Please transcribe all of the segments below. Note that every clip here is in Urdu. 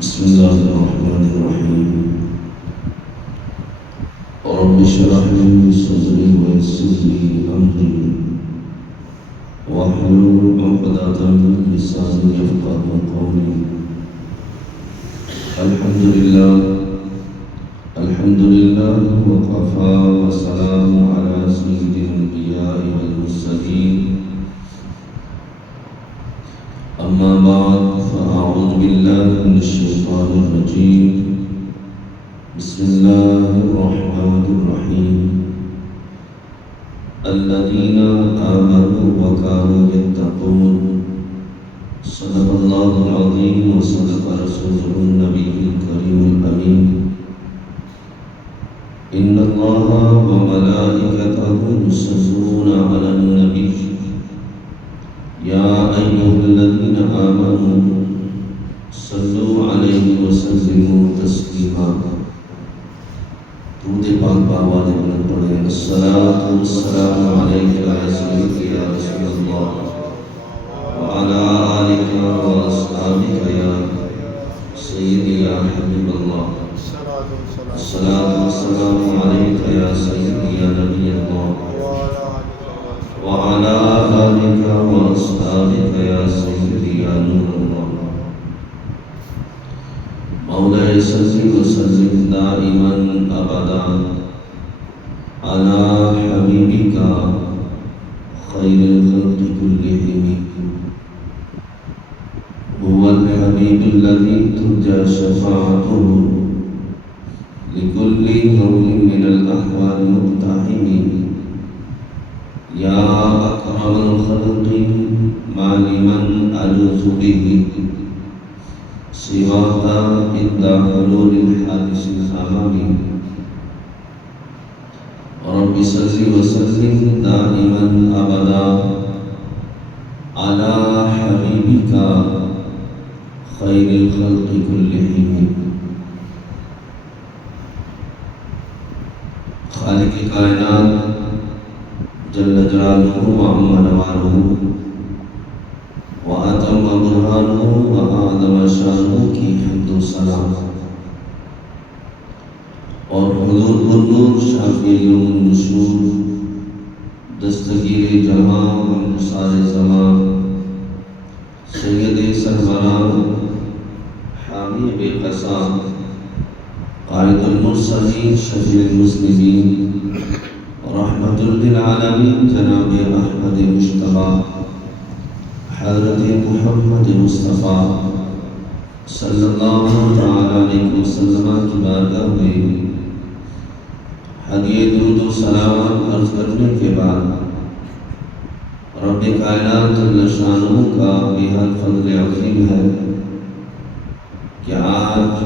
بسم الله الرحمن الرحيم. رب اشرح لي صدري ويسر لي أمري واحلل عقدة من لساني يفقهوا قولي. الحمد لله وكفى وسلام على سيد الأنبياء والمرسلين. أما بعد فأعوذ بالله من الشيطان الرجيم. بسم الله الرحمن الرحيم. الذين آمنوا وكانوا يتقون. صدق الله العظيم وصدق رسوله النبي الكريم الأمين. إن الله وملائكته يصلون على النبي يا أيها الذين آمنوا صلوا عليه وسلموا تسليما. درود پاک بآواز بلند پڑھیں. الصلاة والسلام عليك يا سيدي يا رسول الله وعلى آلك وأصحابك يا سيدي يا حبيب الله. الصلاة والسلام عليك يا سيدي يا نبي الله وعلى آلك وأصحابك يا سيدي يا نور الله. مولاي صل وسلم دائما أبدا على حبيبك خير الخلق كلهم. هو الحبيب الذي ترجى شفاعته لكل هول من الأحوال مقتحم. يا أكرم الخلق ما لمن ألوذ به سواك عند حلول الحادث الأمامي. رب صل وسلم دائما أبدا على حبيبك خير الخلق كلهم. خالق کائنات جل جلالہ وعم نوالہ وأتم برہانہ وأعظم شانہ کی حمد و سلام اور حضور النور شافی یوم النشور دستگیر جہاں وانتصار زمان سید سروران حامی بے قصام قائد المرسلین شفیع المذنبین رحمت للعالمین جناب احمد مجتبی حضرت محمد مصطفیٰ صلی اللہ علیہ وسلم کی بارگاہ میں ہدیہ درود و سلام عرض کرنے کے بعد رب کائنات جل شانہ کا بہت فضل عظیم ہے کہ آج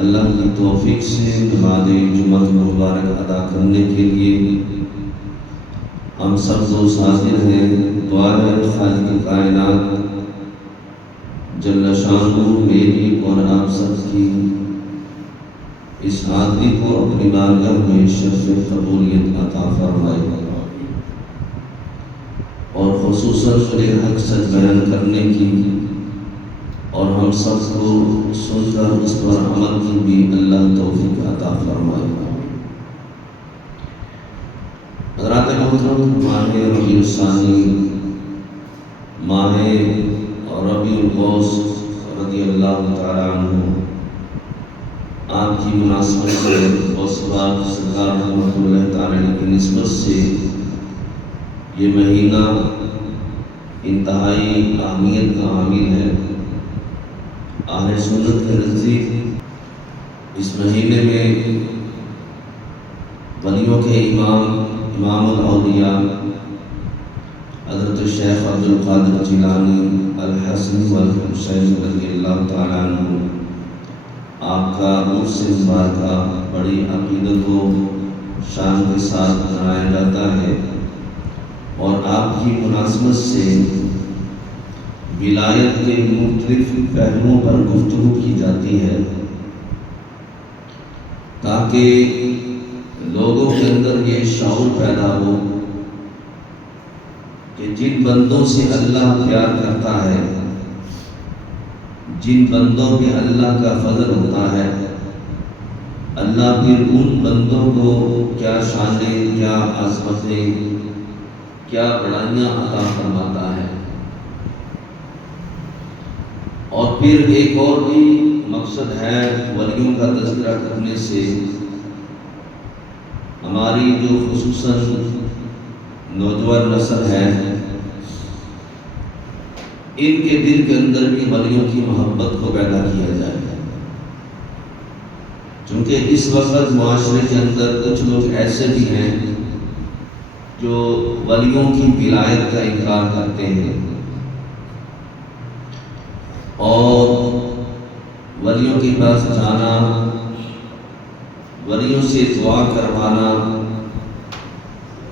اللہ کی توفیق سے نماز جمعہ مبارک ادا کرنے کے لیے ہم سب دوست حاضر ہیں. دعا ہے خالق کائنات جل شانہ میری اور آپ سب کی اس حاضری کو اپنی بارگاہ میں شرف قبولیت عطا فرمائے اور خصوصاً حق سچ بیان کرنے کی اور ہم سب کو سن کر اس پر عمل کی بھی اللہ توفیق عطا فرمائے. حضرات محترم، ماہ ربیع الثانی ماہ ربیع الاوس رضی اللہ تعالیٰ عنہ آپ کی مناسبت سے اور سرکار رحمۃ اللہ تعالیٰ کی نسبت سے یہ مہینہ انتہائی اہمیت کا حامل ہے. اہل سنت کے نزدیک اس مہینے میں ولیوں کے امام الاولیاء حضرت شیخ عبدالقادر جیلانی الحسن والحسین رضی اللہ تعالیٰ عنہ آپ کا عرس مبارکہ بڑی عقیدت و شان کے ساتھ منایا جاتا ہے اور آپ کی مناسبت سے ولایت کے مختلف پہلوؤں پر گفتگو کی جاتی ہے تاکہ لوگوں کے اندر یہ شعور پیدا ہو کہ جن بندوں سے اللہ پیار کرتا ہے جن بندوں پہ اللہ کا فضل ہوتا ہے اللہ پھر ان بندوں کو کیا شانیں، کیا عظمتیں، کیا بڑائیاں عطا فرماتا ہے۔ اور پھر ایک اور بھی مقصد ہے ولیوں کا تذکرہ کرنے سے، ہماری جو خصوصاً نوجوان نسل ہے ان کے دل کے اندر بھی ولیوں کی محبت کو پیدا کیا جائے، چونکہ اس وقت معاشرے کے اندر کچھ لوگ ایسے بھی ہیں جو ولیوں کی ولایت کا انکار کرتے ہیں اور ولیوں کے پاس جانا، ولیوں سے دعا کروانا،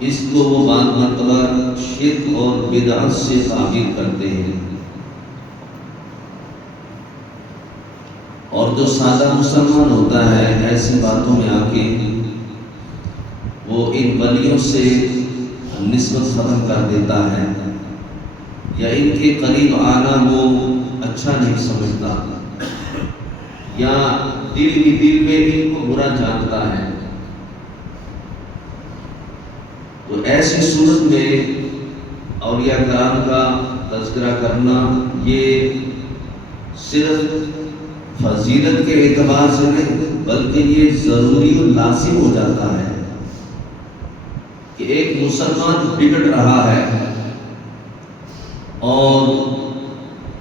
اس کو وہ بعض مرتبہ شرک اور بدعت سے تعبیر کرتے ہیں۔ اور جو سادہ مسلمان ہوتا ہے ایسی باتوں میں آ کے وہ ان ولیوں سے نسبت ختم کر دیتا ہے یا ان کے قریب آنا وہ اچھا نہیں سمجھتا یا دل میں ان کو برا جانتا ہے۔ تو ایسی صورت میں اولیاء کرام کا تذکرہ کرنا یہ صرف فضیلت کے اعتبار سے نہیں بلکہ یہ ضروری و لازم ہو جاتا ہے کہ ایک مسلمان بگڑ رہا ہے اور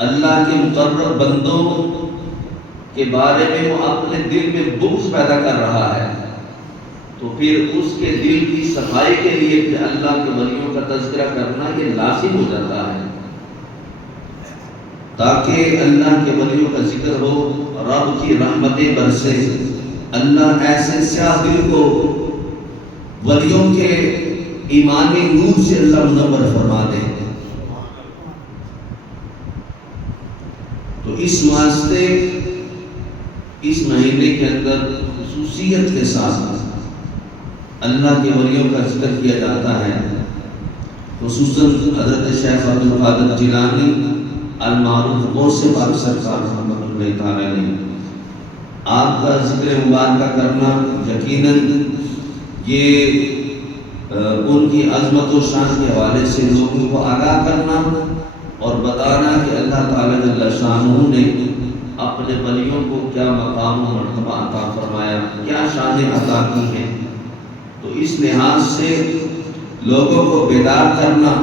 اللہ کے مقرر بندوں کے بارے میں وہ اپنے دل میں بغض پیدا کر رہا ہے، تو پھر اس کے دل کی صفائی کے لیے پھر اللہ کے ولیوں کا تذکرہ کرنا یہ لازم ہو جاتا ہے، تاکہ اللہ کے ولیوں کا ذکر ہو، رب کی رحمتیں برسے، اللہ ایسے سیاہ دل کو ولیوں کے ایمانی نور سے اللہ منور فرما دے۔ تو اس واسطے اس مہینے کے اندر خصوصیت کے ساتھ اللہ کے ولیوں کا ذکر کیا جاتا ہے، خصوصاً حضرت شیخ عبد القادر جیلانی المعروف غوث پاک سرکار رحمۃ اللہ تعالی علیہ، آپ کا ذکر مبارکہ کرنا یقیناً یہ ان کی عظمت و شان کے حوالے سے لوگوں کو آگاہ کرنا اور بتانا کہ اللہ تعالی جل شانہ نے اپنے ولیوں کو کیا مقام و مرتبہ عطا فرمایا، کیا شانیں عطا کی ہیں۔ تو اس لحاظ سے لوگوں کو بیدار کرنا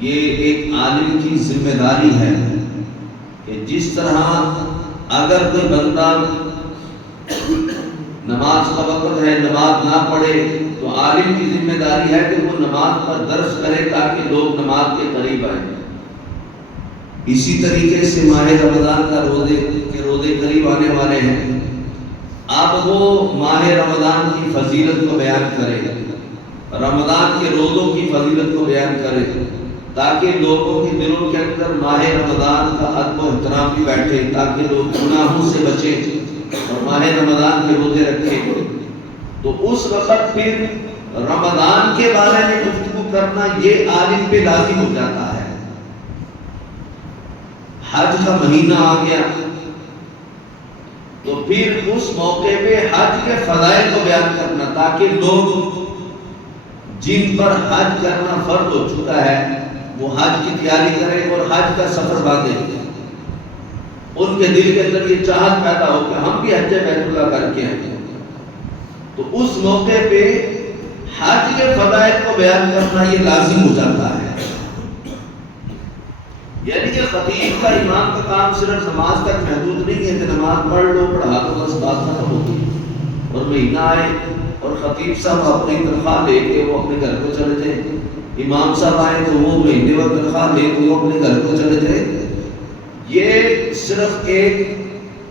یہ ایک عالم کی ذمہ داری ہے کہ جس طرح اگر کوئی بندہ نماز کا وقت ہے نماز نہ پڑھے تو عالم کی ذمہ داری ہے کہ وہ نماز پر درس کرے تاکہ لوگ نماز کے قریب آئیں۔ اسی طریقے سے ماہ رمضان کا روزے قریب آنے والے ہیں، اب وہ ماہ رمضان کی فضیلت کو بیان کرے، رمضان کے روزوں کی فضیلت کو بیان کرے، تاکہ لوگوں کے دلوں کے اندر ماہ رمضان کا ادب و احترام بھی بیٹھے، تاکہ لوگ گناہوں سے بچیں اور ماہ رمضان کے روزے رکھیں۔ تو اس وقت پھر رمضان کے بارے میں گفتگو کرنا یہ عالم پہ لازم ہو جاتا ہے۔ حج کا مہینہ آ گیا تو پھر اس موقع پہ حج کے فضائل کو بیان کرنا، تاکہ لوگ جن پر حج کرنا فرض ہو چکا ہے وہ حج کی تیاری کریں اور حج کا سفر باندھیں، ان کے دل کے اندر یہ چاہت پیدا ہو کہ ہم بھی حج بیت اللہ کر کے آئیں۔ تو اس موقع پہ حج کے فضائل کو بیان کرنا یہ لازم ہو جاتا ہے۔ یعنی کہ خطیب کا امام کا کام صرف نماز تک محدود نہیں ہے کہ نماز پڑھ لو پڑھا دو بس بات ختم ہوگی، اور مہینہ آئے اور خطیب صاحب اپنی تنخواہ لے کے وہ اپنے گھر کو چلے جائیں، امام صاحب آئے تو وہ مہینے وقت تنخواہ لے کے وہ اپنے گھر کو چلے جائیں۔ یہ صرف ایک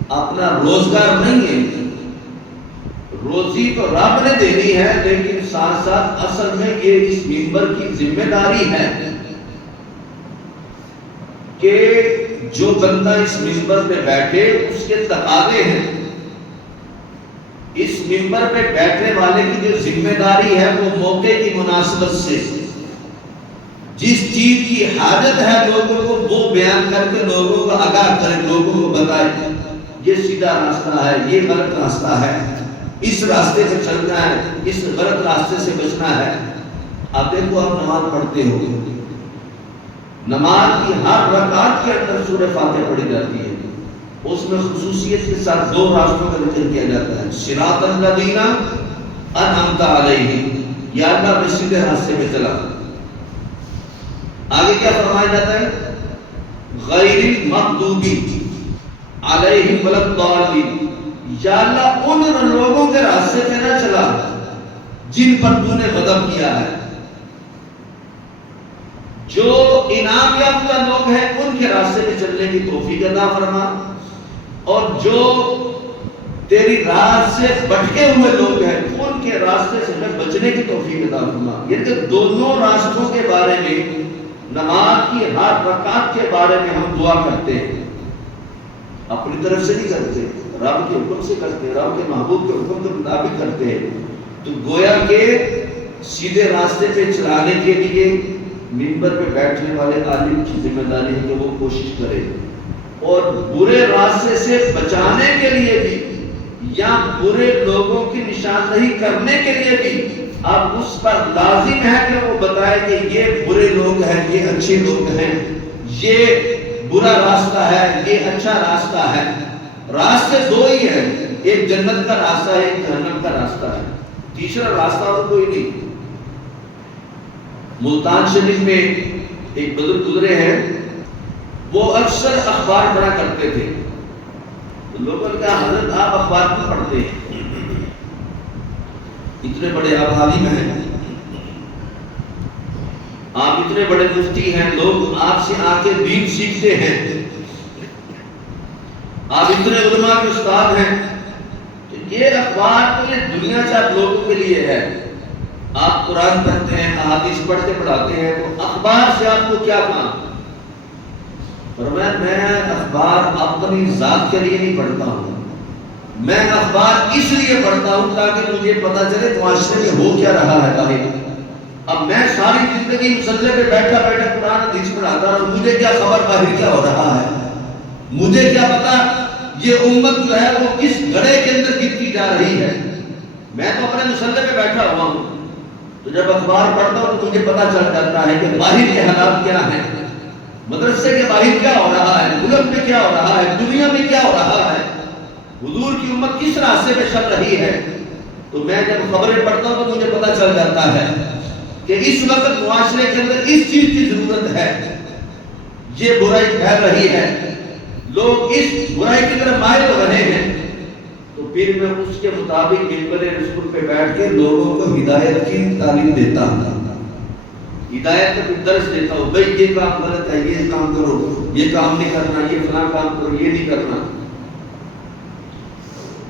اپنا روزگار نہیں ہے، روزی تو رب نے دینی ہے، لیکن ساتھ ساتھ اصل میں یہ اس منبر کی ذمہ داری ہے کہ جو بندہ اس منبر پہ بیٹھے اس کے تقاضے ہیں، اس منبر پہ بیٹھنے والے کی جو ذمہ داری ہے وہ موقع کی مناسبت سے جس چیز کی حاجت ہے لوگوں کو وہ بیان کر کے لوگوں کو آگاہ کرے، لوگوں کو بتائے یہ سیدھا راستہ ہے، یہ غلط راستہ ہے، اس راستے پہ چلنا ہے، اس غلط راستے سے بچنا ہے۔ آپ دیکھو، آپ نماز پڑھتے ہو، نماز کی ہر رکعت کے اندر سورہ فاتحہ پڑھی جاتی ہے، اس میں خصوصیت کے ساتھ دو راستوں کا ذکر کیا جاتا ہے، صراط الذین انعمت علیہم، یا اللہ میں سیدھے راستے پہ چلا۔ آگے کیا فرمایا جاتا ہے؟ غیر المغضوب علیہم ولا الضالین، یا اللہ ان لوگوں کے راستے پہ نہ چلا جن پر تو نے غضب کیا ہے، جو انعام یافتہ لوگ ہیں ان کے راستے پہ چلنے کی توفیق عطا فرما، اور جو تیری راہ سے بھٹکے ہوئے لوگ ہیں ان کے راستے سے بچنے کی توفیق عطا فرما۔ یہ کہ دونوں راستوں کے بارے میں، نماز کی ہر رکعت کے بارے میں ہم دعا کرتے ہیں، اپنی طرف سے نہیں کرتے، رب کے حکم سے کرتے ہیں، رب کے محبوب کے حکم کے مطابق کرتے ہیں۔ تو گویا کہ سیدھے راستے پہ چلانے کے لیے منبر پہ بیٹھنے والے عالم کی ذمہ داری ہے کہ وہ کوشش کرے، اور برے راستے سے بچانے کے لیے بھی یا برے لوگوں کی نشاندہی کرنے کے لیے بھی اب اس پر لازم ہے کہ وہ بتائے کہ یہ برے لوگ ہیں، یہ اچھے لوگ ہیں، یہ برا راستہ ہے، یہ اچھا راستہ ہے۔ راستے دو ہی ہیں، ایک جنت کا راستہ ہے، ایک جہنم کا راستہ ہے، تیسرا راستہ اور کوئی نہیں۔ ملتان شریف میں ایک بزرگ گزرے ہیں، وہ اکثر اخبار پڑھا کرتے تھے، تو لوگوں نے کہا حضرت آپ اخبار کیوں پڑھتے ہیں؟ اتنے بڑے آپ عالم ہیں، آپ اتنے بڑے مفتی ہیں، لوگ آپ سے آ کے دین سیکھتے ہیں، آپ اتنے علماء کے استاد ہیں، کہ یہ اخبار تو یہ دنیا چار لوگوں کے لیے ہے، آپ قرآن پڑھتے ہیں، احادیث پڑھتے پڑھاتے ہیں، تو اخبار سے آپ کو کیا کام؟ فرمایا میں اخبار اپنی ذات کے لیے نہیں پڑھتا ہوں، میں اخبار اس لیے پڑھتا ہوں تاکہ مجھے پتا چلے معاشرے میں ہو کیا رہا ہے باہر۔ اب میں ساری زندگی مسلح پہ بیٹھا بیٹھا قرآن حدیث پڑھاتا ہوں، مجھے کیا خبر باہر کیا ہو رہا ہے، مجھے کیا پتا یہ امت جو ہے وہ کس گڑھے کے اندر گرتی جا رہی ہے، میں تو اپنے مسلح پہ بیٹھا ہوا ہوں۔ تو جب اخبار پڑھتا ہوں تو مجھے پتا چل جاتا ہے کہ باہر کے حالات کیا ہیں، مدرسے کے باہر کیا ہو رہا ہے، ملک میں کیا ہو رہا ہے، دنیا میں کیا ہو رہا ہے، حضور کی امت کس راستے پہ چل رہی ہے۔ تو میں جب خبریں پڑھتا ہوں تو مجھے پتا چل جاتا ہے کہ اس وقت معاشرے کے اندر اس چیز کی ضرورت ہے، یہ برائی پھیل رہی ہے، لوگ اس برائی کی طرف مائل ہو رہے ہیں، تو پھر میں اس کے مطابق منبر رسول پہ بیٹھ کے لوگوں کو ہدایت کی تعلیم دیتا ہوں، ہدایت کا درس دیتا ہوں، بھائی یہ کام غلط ہے، یہ کام کرو، یہ کام نہیں کرنا، یہ فلاں کام کرو، یہ نہیں کرنا۔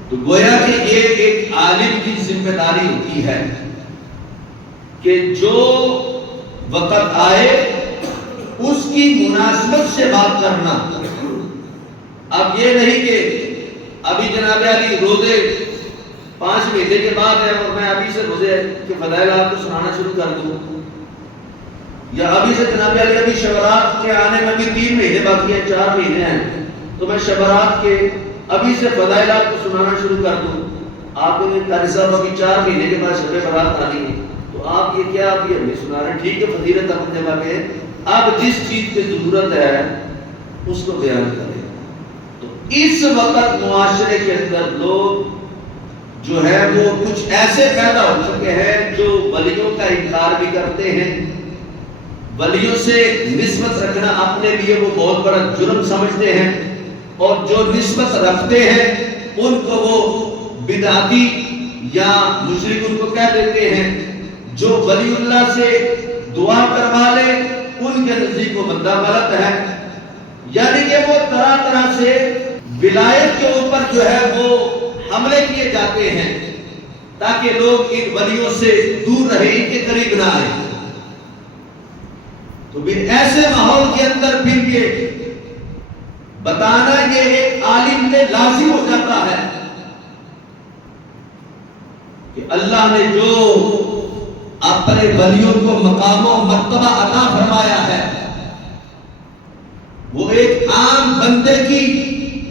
تو گویا کہ یہ ایک عالم کی ذمہ داری ہوتی ہے کہ جو وقت آئے اس کی مناسبت سے بات کرنا۔ اب یہ نہیں کہ ابھی جناب علی روزے 5 مہینے کے بعد ہے اور میں ابھی سے روزے کے فضائل آپ کو سنانا شروع کر دوں، یا ابھی سے جناب علی ابھی شبرات کے آنے میں بھی 3 مہینے باقی ہیں، 4 مہینے ہیں، تو میں شبرات کے ابھی سے فضائل آپ کو سنانا شروع کر دوں۔ آپ کو قاری صاحب ابھی 4 مہینے کے بعد شب برات آنی ہے، تو آپ یہ کیا آپ یہ ہمیں سنا رہے ہیں؟ ٹھیک ہے، فضیلت اپنے جگہ پہ، اب جس چیز کی ضرورت ہے اس کو بیان کریں۔ تو اس وقت معاشرے کے اندر لوگ جو ہے وہ کچھ ایسے پیدا ہو چکے ہیں جو ولیوں کا انکار بھی کرتے ہیں، ولیوں سے نسبت رکھنا اپنے لیے وہ بہت بڑا جرم سمجھتے ہیں، اور جو نسبت رکھتے ہیں ان کو وہ بدعتی یا مشرک ان کو کہہ دیتے ہیں، جو ولی اللہ سے دعا کروا لے ان کے نزدیک وہ بندہ غلط ہے، یعنی کہ وہ طرح طرح سے ولایت کے اوپر جو ہے وہ حملے کیے جاتے ہیں تاکہ لوگ ان ولیوں سے دور رہیں، ان کے قریب نہ آئیں۔ تو پھر ایسے ماحول کے اندر پھر یہ بتانا یہ ایک عالم پہ لازم ہو جاتا ہے کہ اللہ نے جو اپنے ولیوں کو مقام و مرتبہ عطا فرمایا ہے، وہ ایک عام بندے کی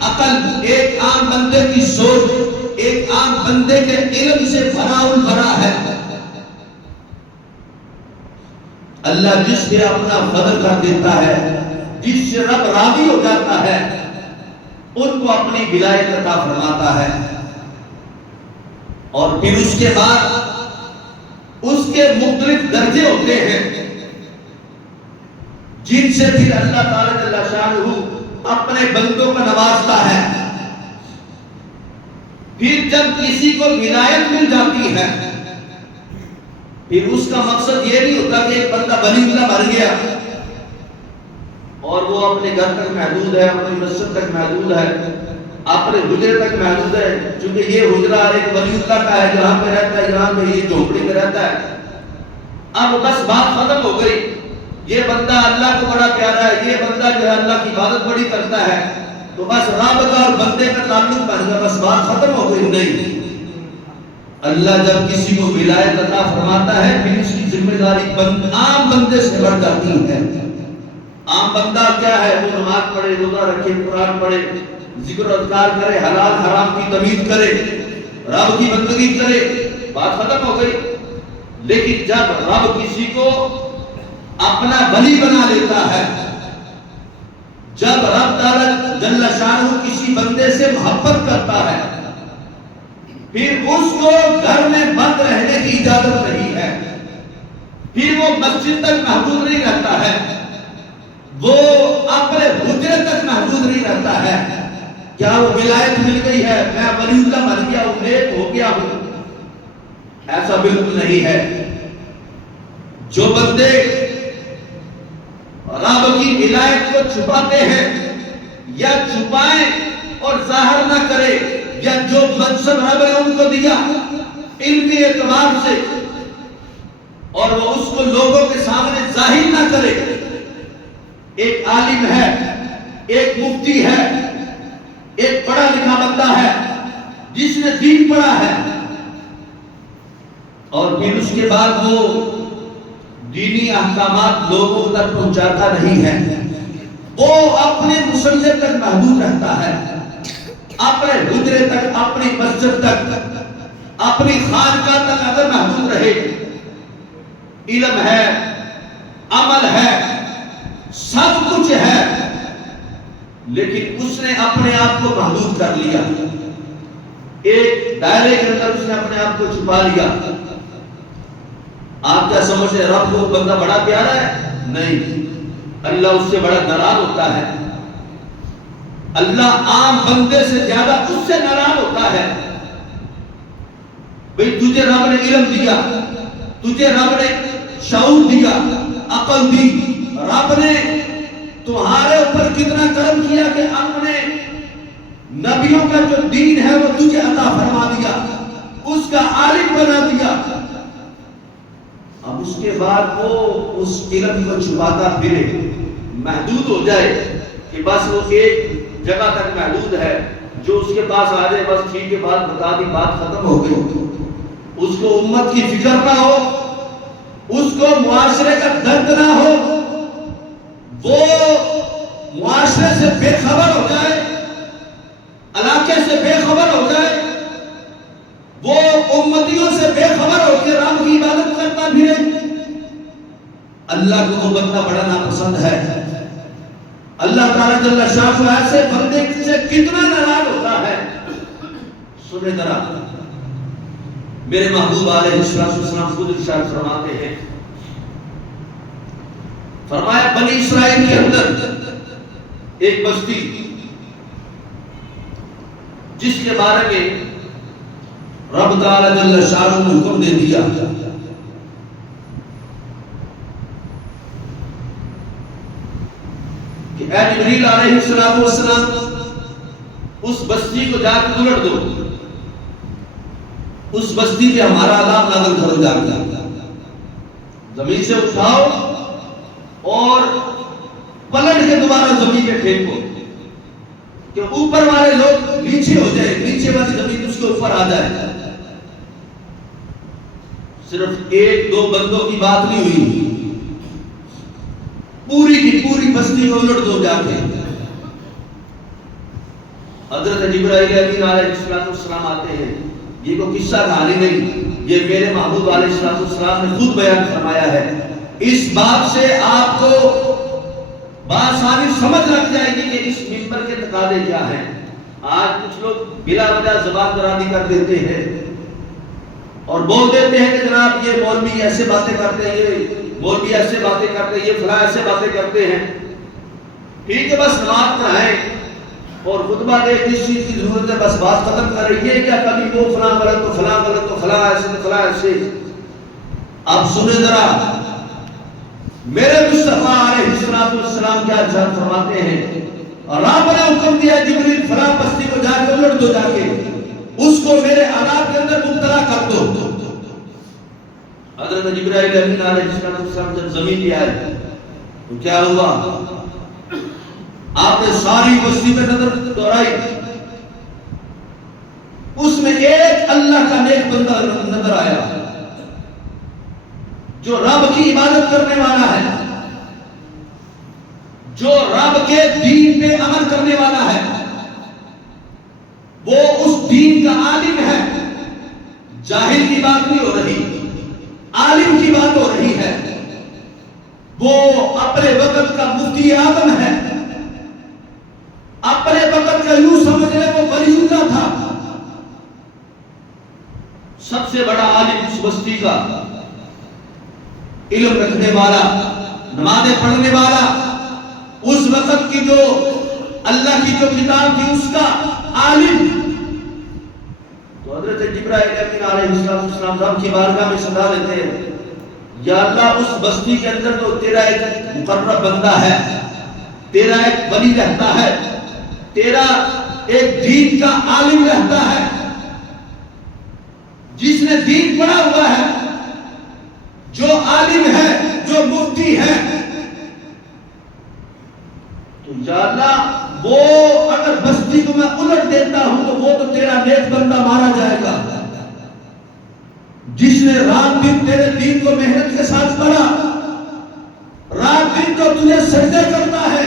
عقل، ایک عام بندے کی سوچ، ایک عام بندے کے علم سے بھرا البھرا ہے۔ اللہ جس سے اپنا فضل کر دیتا ہے، جس سے رب راضی ہو جاتا ہے، ان کو اپنی ولایت عطا فرماتا ہے، اور پھر اس کے بعد اس کے مختلف درجے ہوتے ہیں جن سے پھر اللہ تعالی جل شانہ اپنے بندوں کو نوازتا ہے۔ پھر جب کسی کو ولایت مل جاتی ہے، پھر اس کا مقصد یہ نہیں ہوتا کہ ایک بندہ ولی اللہ بن گیا اور وہ اپنے گھر تک محدود ہے، اپنی مسجد تک محدود ہے، اپنے حجرے تک محدود ہے، چونکہ یہ حجرہ ایک ولی اللہ کا ہے، جہاں پہ رہتا ہے، جہاں پہ یہ جھونپڑی میں رہتا ہے۔ اب بس بات ختم ہو گئی، یہ بندہ اللہ کو بڑا پیارا ہے، یہ بندہ جو ہے اللہ کی عبادت بڑی کرتا ہے، تو بس رب کا اور بندے کا تعلق بن گیا، بس بات ختم ہو گئی۔ نہیں، اللہ جب کسی کو ولایت عطا فرماتا ہے، پھر اس کی ذمہ داری عام بندے سے بڑھ جاتی ہے۔ عام بندہ کیا ہے؟ وہ نماز پڑھے، روزہ رکھے، قرآن پڑھے، ذکر و اذکار کرے، حلال حرام کی تمیز کرے، رب کی بندگی کرے، بات ختم ہو گئی۔ لیکن جب رب کسی کو اپنا ولی بنا لیتا ہے، جب رب تعالی جل شانہ کسی بندے سے محبت کرتا ہے، پھر اس کو گھر میں بند رہنے کی اجازت نہیں ہے، پھر وہ مسجد تک محدود نہیں رہتا ہے، وہ اپنے حجرے تک محدود نہیں رہتا ہے۔ کیا وہ ولایت مل گئی ہے، میں ولی اللہ بن گیا ہوں، نیک ہو گیا ہوں؟ ایسا بالکل نہیں ہے۔ جو بندے رب کی ولایت کو چھپاتے ہیں یا چھپائیں اور ظاہر نہ کرے، یا جو منصب رب نے ان کو دیا علمی اعتبار سے اور وہ اس کو لوگوں کے سامنے ظاہر نہ کرے، ایک عالم ہے، ایک مفتی ہے، ایک پڑھا لکھا بندہ ہے جس نے دین پڑھا ہے، اور پھر اس کے بعد وہ دینی احکامات لوگوں تک پہنچاتا نہیں ہے، وہ اپنے مسلح تک محدود رہتا ہے، اپنے حجرے تک، اپنی مسجد تک، اپنی خانقاہ تک اگر محدود رہے، علم ہے، عمل ہے، سب کچھ ہے، لیکن اس نے اپنے آپ کو محدود کر لیا، ایک دائرے کے اندر اس نے اپنے آپ کو چھپا لیا۔ آپ کیا سمجھتے ہیں رب کو بندہ بڑا پیارا ہے؟ نہیں، اللہ اس سے بڑا ناراض ہوتا ہے۔ اللہ عام بندے سے زیادہ اس سے ناراض ہوتا ہے۔ بھئی تجھے رب نے علم دیا، تجھے رب نے شعور دیا، عقل دی، رب نے تمہارے اوپر کتنا کرم کیا کہ اپنے نبیوں کا جو دین ہے وہ تجھے عطا فرما دیا، اس کا عالم بنا دیا۔ اب اس کے بعد وہ اس علم کو چھپاتا پھرے، محدود ہو جائے کہ بس وہ ایک جگہ تک محدود ہے، جو اس کے پاس آ جائے بس ٹھیک ہے، بات بتا دی، بات ختم ہو گئی۔ اس کو امت کی فکر نہ ہو، اس کو معاشرے کا درد نہ ہو، وہ معاشرے سے بے خبر ہو جائے، علاقے سے بے خبر ہو جائے، وہ امتیوں سے بے خبر ہو کے رب کی عبادت کرتا پھرے، اللہ کو بندہ بڑا ناپسند ہے۔ اللہ تعالیٰ جل شانہ ایسے بندے سے کتنا ناراض ہوتا ہے۔ سنیں ذرا، میرے محبوب علیہ السلام خود ارشاد فرماتے ہیں، فرمایا بنی اسرائیل کے اندر ایک بستی جس کے بارے میں رب تعالی جل شانہ نے حکم دے دیا کہ اے جبریل علیہ السلام اس بستی کو جا کے الٹ دو، اس بستی پہ ہمارا عذاب نازل کرو، جا کے زمین سے اٹھاؤ اور پلٹ کے دوبارہ زمین پہ پھینکو کہ اوپر والے لوگ نیچے ہو جائے، نیچے والی زمین اس کے اوپر آ جائے۔ صرف ایک دو بندوں کی بات نہیں ہوئی، پوری کی پوری بستی کو الٹ دو جا کے۔ حضرت جبرائیل امین علیہ السلام آتے ہیں، یہ کوئی قصہ کہانی نہیں، یہ میرے محبوب علیہ السلام نے خود بیان فرمایا ہے۔ اس بات سے آپ کو بآسانی سمجھ لگ جائے گی کہ اس منبر کے تقاضے کیا ہیں۔ آج کچھ لوگ بلا وجہ زبان درازی کر دیتے ہیں اور بول دیتے ہیں کہ جناب یہ مولوی ایسے باتیں کرتے ہیں، یہ مولوی ایسے باتیں کرتے ہیں، یہ فلاں ایسے باتیں کرتے ہیں۔ ٹھیک ہے، بس نماز پڑھائیں اور خطبہ دے، جس چیز کی ضرورت ہے بس بات ختم کر رہی ہے، کیا کبھی وہ فلاں غلط تو فلاں غلط تو فلاں ایسے تو فلاں ایسے۔ اب سنیں ذرا میرے مصطفیٰ علیہ السلام کیا ارشاد فرماتے ہیں، رب نے حکم دیا جبریل فلاں بستی کو جا کے الٹ دو، جا کے اس کو میرے عذاب کے اندر مبتلا کر دو۔ حضرت جبرائیل امین علیہ السلام جب زمین پہ آئے تو کیا ہوا؟ آپ نے ساری بستی میں نظر دوڑائی، اس میں ایک اللہ کا نیک بندہ نظر آیا جو رب کی عبادت کرنے والا ہے، جو رب کے دین پہ عمل کرنے والا ہے، وہ اس دین کا عالم ہے۔ جاہل کی بات نہیں ہو رہی، عالم کی بات ہو رہی ہے۔ وہ اپنے وقت کا مفتی اعظم ہے، اپنے وقت کا یوں سمجھ لے وہ ولی اللہ تھا، سب سے بڑا عالم اس بستی کا، علم رکھنے والا، نمازیں پڑھنے والا، اس وقت کی جو اللہ کی جو کتاب تھی اس کا عالم۔ تو حضرت جبرائیل امین علیہ السلام رب کی بارگاہ میں صدا لیتے ہیں، یا اللہ اس بستی کے اندر تو تیرا ایک مقرب بندہ ہے، تیرا ایک ولی رہتا ہے، تیرا ایک دین کا عالم رہتا ہے جس نے دین پڑھا ہوا ہے، جو عالم ہے، جو مفتی ہے۔ تو یا اللہ وہ اگر بستی کو میں الٹ دیتا ہوں تو وہ تو تیرا نیک بندہ مارا جائے گا، جس نے رات دن تیرے دین کو محنت کے ساتھ پڑھا، رات دن تو تجھے سجدے کرتا ہے۔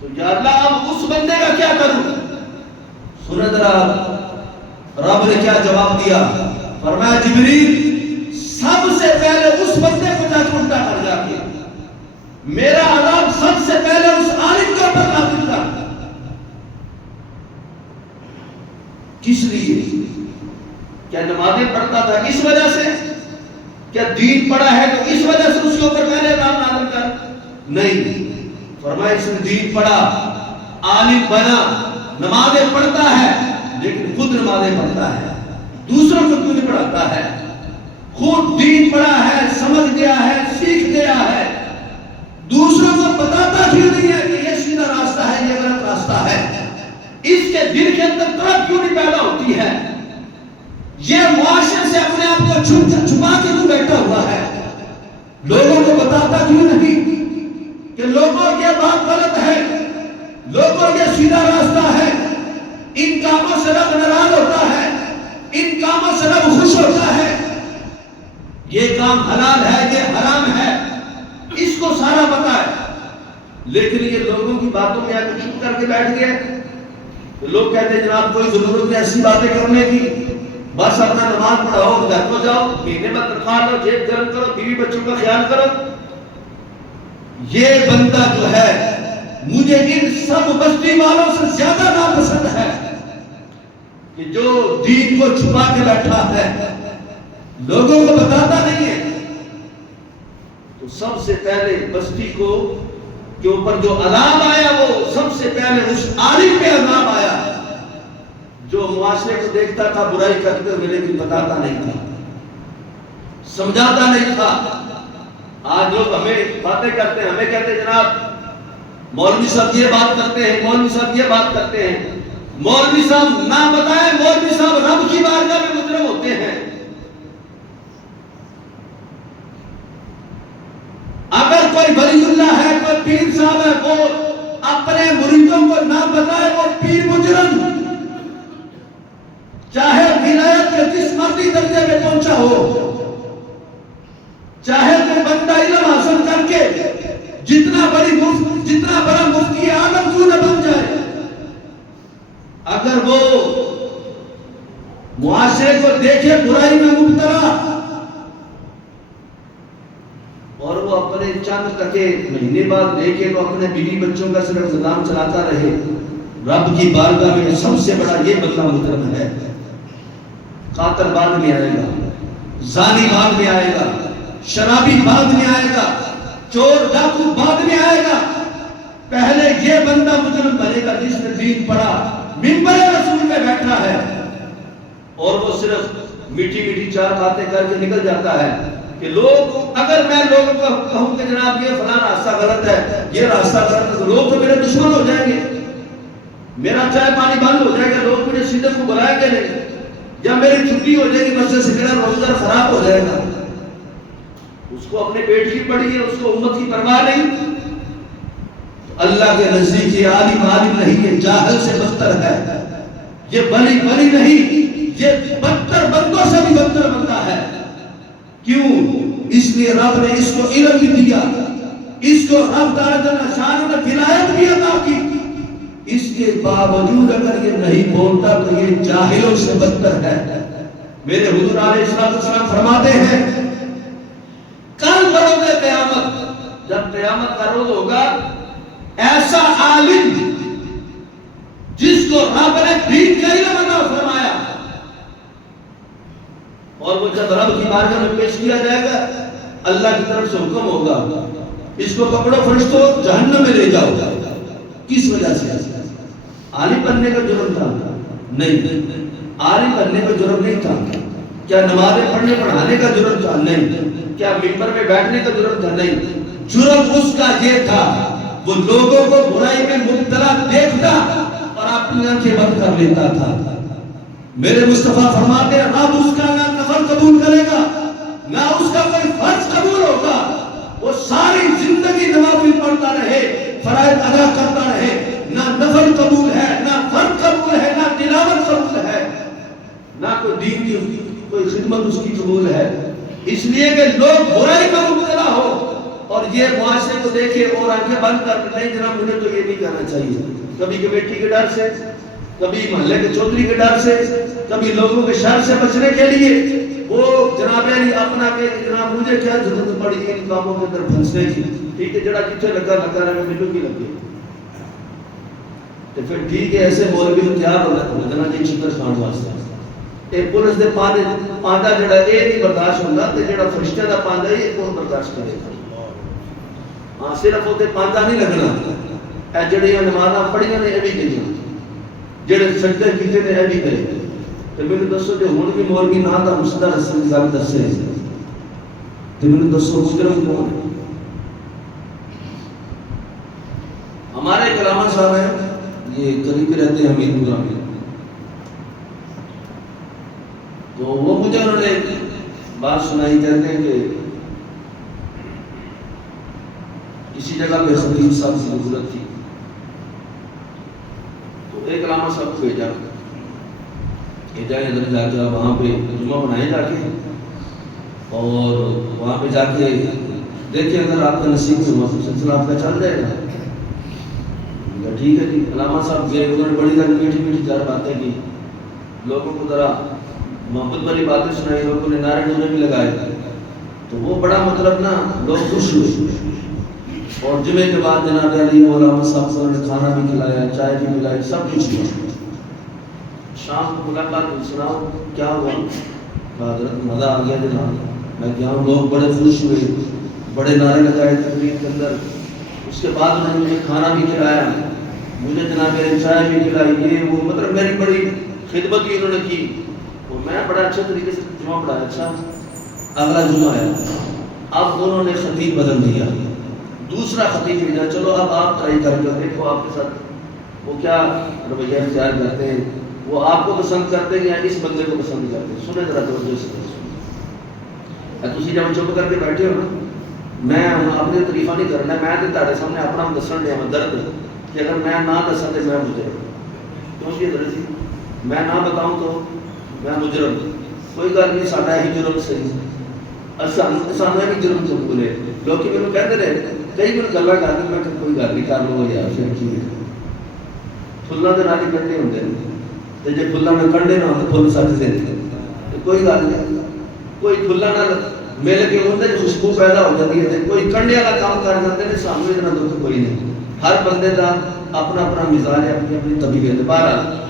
تو یا اللہ اب اس بندے کا کیا کروں؟ سنیں ذرا رب نے کیا جواب دیا، فرمایا جبریل سب سے پہلے اس بندے کو جا کے الٹا کر، جا کے میرا عذاب سب سے پہلے اس عالم کے اوپر نازل کر۔ کس لیے؟ کیا نمازیں پڑھتا تھا اس وجہ سے؟ کیا دین پڑھا ہے تو اس وجہ سے اس کے اوپر پہلے عذاب نازل کر؟ نہیں، فرمایا اس نے دین پڑھا، عالم بنا، نمازیں پڑھتا ہے، لیکن خود نمازیں پڑھتا ہے، دوسروں کو کیوں نہیں پڑھاتا ہے؟ خود دین پڑھا ہے، سمجھ گیا ہے، سیکھ گیا ہے، دوسروں کو بتاتا کیوں نہیں ہے کہ یہ سیدھا راستہ ہے، یہ غلط راستہ ہے؟ اس کے دل کے اندر طرف کیوں نہیں پیدا ہوتی ہے؟ یہ معاشرے سے اپنے آپ کو چھپا کے کیوں بیٹھا ہوا ہے؟ لوگوں کو بتاتا کیوں نہیں کہ لوگوں یہ بات غلط ہے، لوگوں یہ سیدھا راستہ ہے، ان کاموں سے رب ناراض ہوتا ہے، ان کاموں سے رب خوش ہوتا ہے، یہ کام حلال ہے، یہ حرام ہے، اس کو سارا پتا ہے، لیکن یہ لوگوں کی باتوں میں آ کے چپ کر کے بیٹھ گئے۔ تو لوگ کہتے ہیں جناب کوئی ضرورت نہیں ایسی باتیں کرنے کی، بس اپنا نماز پڑھاؤ، گھر کو جاؤ، مہینے میں تنخواہ لو، جیب گرم کرو، بیوی بچوں کا خیال کرو۔ یہ بندہ جو ہے مجھے ان سب بستی والوں سے زیادہ ناپسند ہے کہ جو دین کو چھپا کے بیٹھا ہے، لوگوں کو بتاتا نہیں ہے۔ تو سب سے پہلے بستی کو کے اوپر جو عذاب آیا وہ سب سے پہلے اس عالم پہ عذاب آیا جو معاشرے کو دیکھتا تھا برائی کرتے ہوئے لیکن بتاتا نہیں تھا، سمجھاتا نہیں تھا۔ آج لوگ ہمیں باتیں کرتے ہیں، ہمیں کہتے ہیں جناب مولوی صاحب یہ بات کرتے ہیں، مولوی صاحب یہ بات کرتے ہیں، مولوی صاحب نہ بتائیں، مولوی صاحب رب کی بارگاہ میں مجرم ہوتے ہیں۔ اگر کوئی ولی اللہ ہے، کوئی پیر صاحب ہے، وہ اپنے مریدوں کو نہ بتائے وہ پیر مجرم، چاہے ولایت کے جس مرضی اگر وہ معاشرے کو دیکھے برائی میں مبتلا اور وہ اپنے چند ٹکے مہینے بعد دیکھے تو اپنے بیوی بچوں کا صرف نظام چلاتا رہے، رب کی بارگاہ میں سب سے بڑا یہ بدلہ مجرم ہے۔ قاتل بعد میں آئے گا، زانی بعد میں آئے گا، شرابی بعد میں آئے گا، چور ڈاکو بعد میں آئے گا، پہلے یہ بندہ مجرم بنے گا جس نے دین پڑھا، منبر رسول میں بیٹھا ہے اور وہ صرف میٹھی میٹھی چار باتیں کر کے نکل جاتا ہے کہ لوگ، اگر میں لوگوں کو کہوں کہ جناب یہ فلاں راستہ غلط ہے، یہ راستہ غلط ہے، تو لوگ تو میرے دشمن ہو جائیں گے، میرا چائے پانی بند ہو جائے گا، لوگ مجھے سیدھے کو بلائیں گے نہیں، یا میری چھٹی ہو جائے گی مسجد سے، میرا روزگار خراب ہو جائے گا۔ اس کو اپنے پیٹ کی پڑی ہے، اس کو امت کی پرواہ نہیں۔ اللہ کے نزدیک یہ عالم عالم نہیں، یہ جاہل سے بدتر ہے، یہ ولی ولی نہیں، یہ بدتر بندوں سے بھی بدتر بندہ ہے۔ کیوں؟ اس لیے رب نے اس کو علم بھی دیا، اس کو رب تعالی شان نے ولایت بھی عطا کی، اس کے باوجود اگر یہ نہیں بولتا تو یہ جاہلوں سے بدتر ہے۔ میرے حضور علیہ السلام فرماتے ہیں کل بروز قیامت، جب قیامت کا روز ہوگا، ایسا عالم جس کو رب نے دین کا علم عطا فرمایا، اور وہ جب رب کی بارگاہ میں پیش کیا جائے گا، اللہ کی طرف سے حکم ہوگا اس کو پکڑو فرشتوں جہنم میں لے جاؤ۔ کس وجہ سے؟ عالم بننے کا جرم تھا؟ نہیں، عالم بننے کا جرم نہیں تھا۔ کیا نمازیں پڑھنے پڑھانے کا جرم تھا؟ نہیں۔ کیا منبر میں بیٹھنے کا جرم تھا؟ نہیں۔ جرم اس کا یہ تھا وہ لوگوں کو برائی میں مبتلا دیکھتا اور اپنی آنکھیں بند کر لیتا تھا۔ میرے مصطفیٰ فرماتے ہیں رب اس کا نہ نفل قبول کرے گا نہ اس کا کوئی فرض قبول ہوگا، وہ ساری زندگی نوافل پڑھتا رہے، فرائض ادا کرتا رہے، نہ نفل قبول ہے، نہ فرض قبول ہے، نہ تلاوت قبول ہے، نہ کوئی دین کی کوئی خدمت اس کی قبول ہے، اس لیے کہ لوگ برائی میں مبتلا ہو اور یہ معاشرے کو دیکھے اور آنکھیں بند کر نہیں جناب مجھے تو یہ نہیں کرنا چاہیے، کبھی کمیٹی کے ڈر سے، کبھی محلے کے چودھری کے ڈر سے، کبھی لوگوں کے شر سے بچنے کے لیے وہ جناب علی اپنا کہ جناب مجھے کیا ضرورت پڑی ان کاموں کے اندر پھنسنے کی، ٹھیک ہے جڑا کتنے لگا لگا رہے ملو کی لگے تو پھر ٹھیک ہے ایسے مولوی کو تیار ہونا جنا جی چھتر خان واسطے ایک پولیس دے پاندا جڑا اے نہیں برداشت ہوتا تے جڑا فرشتے دا پاندا اے کون برداشت کرے گا؟ ہاں صرف وہ تے پاندا نہیں لگنا، اے جڑیاں نمازاں پڑھیاں نے اے بھی کیتیاں، جڑے سجدے کیتے نے اے بھی کرے، تے مینوں دسو جو ہن بھی مولوی نا دا مسئلہ رسول گل دسے تے مینوں دسو مجرم کون ہے؟ ہمارے علامہ صاحب ہیں یہ قریب رہتے ہیں حمید پورہ میں، تو وہ مجھے انہوں نے بات سنائی، کہتے ہیں کہ کسی جگہ پہ خطیب صاحب کی ضرورت تھی تو ایک علامہ صاحب کو بھیجا کہ جائیں ادھر جا کے وہاں پہ جمعہ بنائیں جا کے اور وہاں پہ جا کے دیکھیں اگر آپ کا نصیب میں ہوا تو سلسلہ آپ کا چل جائے گا۔ ٹھیک ہے جی، علامہ صاحب گئے، انہوں نے بڑی زیادہ میٹھی میٹھی چار باتیں کی، لوگوں کو ذرا محبت والی باتیں سنائی، لوگوں نے نعرے ڈونے بھی لگائے، تو وہ بڑا مطلب نا لوگ خوش ہوئے، اور جمعے کے بعد جناب علی علامہ صاحب کو نے کھانا بھی کھلایا، چائے بھی پلائی، سب کچھ کیا۔ شام کو ملاقات ہوئی، سناؤ کیا ہوا؟ حضرت مزہ آ گیا جناب، میں کیا ہوں، لوگ بڑے خوش ہوئے، بڑے نعرے لگائے تقریر کے اندر، اس کے بعد انہوں نے مجھے کھانا بھی کھلایا، مجھے جناب چائے بھی کھلائی، یہ وہ مطلب میری بڑی خدمت بھی انہوں نے کی، اور میں بڑا اچھا طریقے سے جمعہ پڑھایا۔ اچھا اگلا جمعہ آیا، اب دونوں نے خطیب بدل دیا، دوسرا خطیب بھیجا، چلو اب آپ ٹرائی کر کے دیکھو آپ کے ساتھ وہ کیا رویہ اختیار کرتے ہیں، وہ آپ کو پسند کرتے ہیں یا اس بندے کو پسند کرتے ہیں، سنیں ذرا توجہ سے۔ تسی جب چپ کر کے بیٹھے ہو نا، میں اپنی تعریفہ نہیں کرنا، میں تو تہاڈے سامنے اپنا دسن دیا درد کہ اگر میں نہ دساں تو میں مجرم، کیونکہ درد جی میں نہ بتاؤں تو میں مجرم، کوئی گل نہیں، ساڈا یہی جرم صحیح، سانوں بھی جرم قبول ہے۔ لوگ میرے کہتے رہے کئی بار گلا کرتے، میں کوئی گل نہیں کر لو یار، پھر کی فلاں دے نال ہی کٹے ہوندے تے جے پھلاں نہ کنڈے نہ تے پھل سچ دے کوئی گل نہیں. کوئی پھلاں نہ مل کے اندر خوشبو پیدا ہو جاتی ہے, کوئی کنڈے والا کام کر جاتے ہیں. سامنے اتنا دکھ کوئی نہیں. ہر بندے کا اپنا اپنا مزاج ہے, اپنی اپنی طبیعت. بہرحال